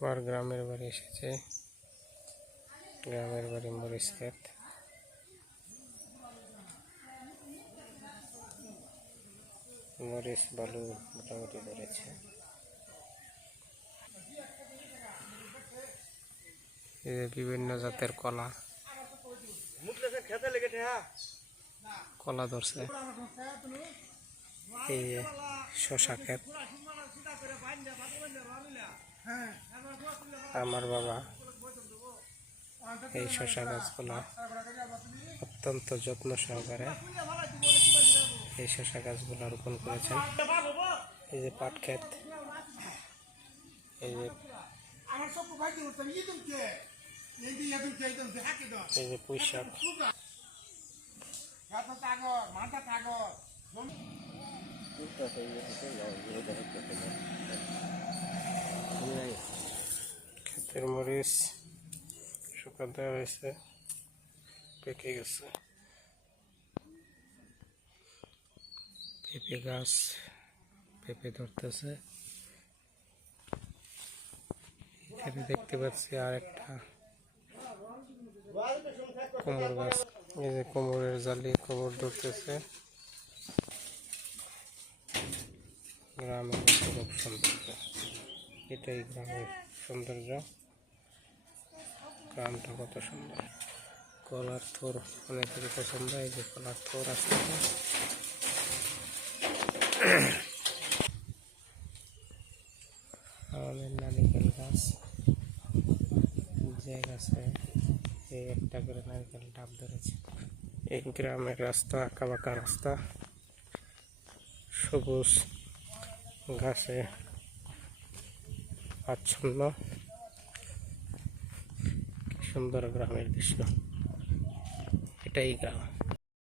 আমার গ্রামের বাড়ি এসেছে। গ্রামের বাড়ি মরিচ ক্ষেত। মরিচ বালু মোটামুটি ধরেছে। এই যে বিভিন্ন জাতের কলা কলা ধরছে। এই যে শশা ক্ষেত। আমার বাবা এই শশা গাছগুলা অত্যন্ত যত্ন সহকারে এই শশা গাছগুলা রোপণ করেছেন। এই যে পাট ক্ষেত, এই যে পুঁই শাক। ক্ষেতের মরিচ শুকা দেওয়া হয়েছে, পেকে গেছে। পেঁপে গাছ, পেঁপে ধরতেছে। এখানে দেখতে পাচ্ছি আর একটা কুমড় গাছ। এই যে কুমড়ের জালি, কুমড় ধরতেছে। গ্রামের খুব সৌন্দর্য, এটাই গ্রামের সৌন্দর্য। গ্রামটা কত সুন্দর। কলার থোর অনেকেরই পছন্দ। এই যে কলার থোর আসতেছে। আমাদের নারিকেল গাছ, যে গাছে এই একটা করে নারিকেল ডাব ধরেছে। এই গ্রামের রাস্তা আঁকা বাঁকা রাস্তা, সবুজ ঘাসে আচ্ছন্ন। কি সুন্দর গ্রামের দৃশ্য, এটাই গ্রাম।